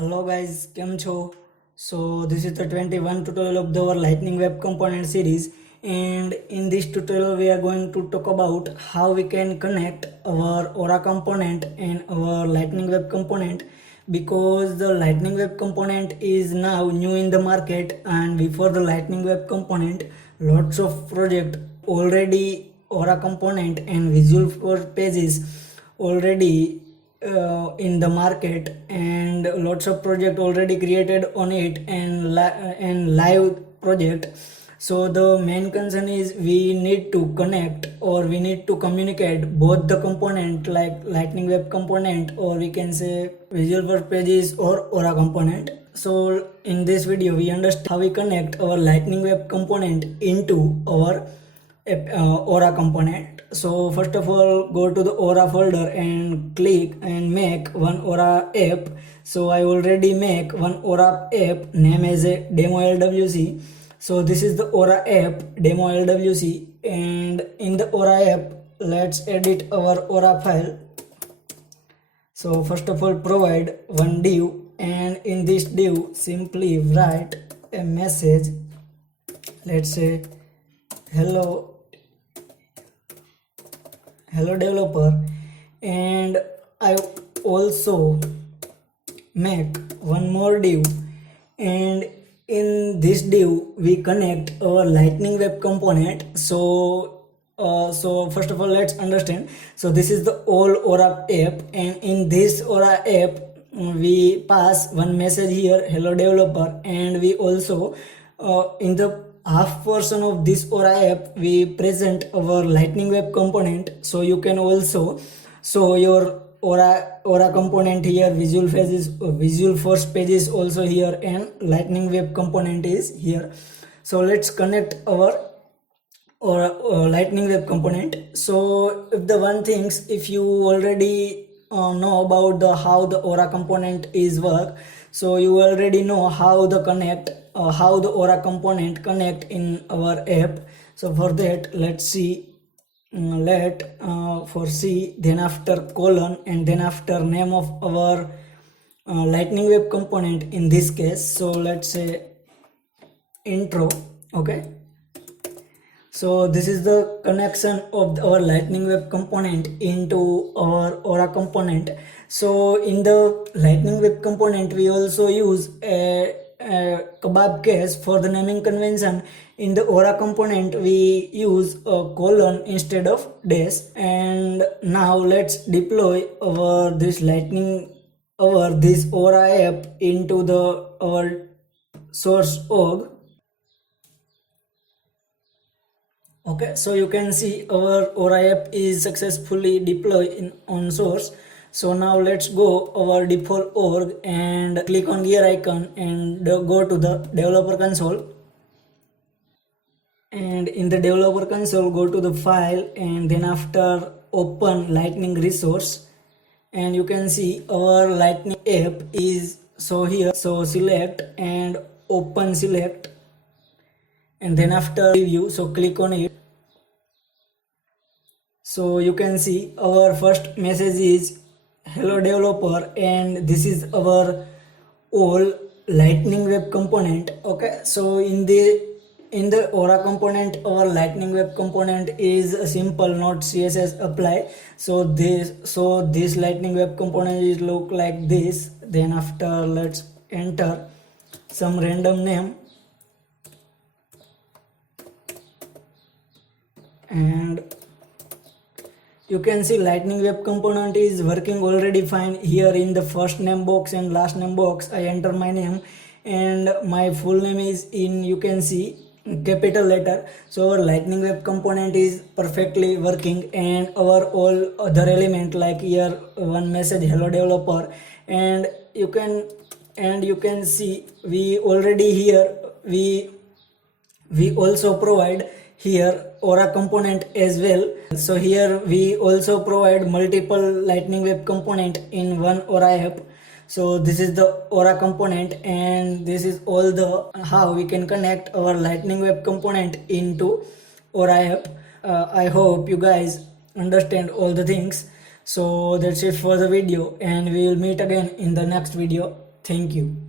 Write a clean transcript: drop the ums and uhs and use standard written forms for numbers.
Hello guys, કેમ છો? So this is the 21 tutorial of our Lightning Web Component series, and in this tutorial we are going to talk about how we can connect our Aura component and our Lightning Web component, because the Lightning Web component is now new in the market, and before the Lightning Web component lots of project already Aura component and Visual Force pages already in the market, and lots of project already created on it, and live project. So the main concern is we need to connect, or we need to communicate both the component like Lightning Web component, or we can say Visual Force pages or Aura component. So in this video we understand how we connect our Lightning Web component into our Aura component. So first of all, go to the Aura folder and click and make one Aura app. So I already make one Aura app name as a demo LWC. So this is the Aura app demo LWC, and in the Aura app let's edit our Aura file. So first of all, provide one div, and in this div simply write a message. Let's say hello developer, and I also make one more div, and in this div we connect our Lightning Web component. So first of all, let's understand. So this is the all Aura app, and in this Aura app we pass one message here, hello developer, and we also in the half portion of this Aura app we present our Lightning Web component. So you can also show your Aura component here, Visual Force pages also here, and Lightning Web component is here. So let's connect our Lightning Web component. So if the one things, if you already know about the how the Aura component is work, so you already know how the Aura component connect in our app. So for that, let's see. For C, then after colon, and then after name of our Lightning Web component in this case. So let's say intro. Okay. So this is the connection of our Lightning Web component into our Aura component. So in the Lightning Web component we also use a kebab case for the naming convention. In the Aura component we use a colon instead of dash. And now let's deploy this Aura app into our source org. Okay, so you can see our Aura app is successfully deployed on source. So now let's go our default org and click on gear icon and go to the developer console. And in the developer console, go to the file, and then after open Lightning resource, and you can see our Lightning app is so here. So select and open select, and then after preview, so click on it. So you can see our first message is hello developer, and this is our all Lightning Web component. Okay, so in the Aura component, our Lightning Web component is a simple, not CSS apply. So this Lightning Web component is look like this. Then after let's enter some random name, and you can see Lightning Web component is working already fine. Here in the first name box and last name box I enter my name, and my full name is in, you can see, capital letter. So our Lightning Web component is perfectly working, and our all other element like here one message hello developer, and you can see we already here we also provide here Aura component as well. So here we also provide multiple Lightning Web component in one Aura app. So this is the Aura component, and this is all the how we can connect our Lightning Web component into Aura app. I hope you guys understand all the things. So that's it for the video, and we will meet again in the next video. Thank you.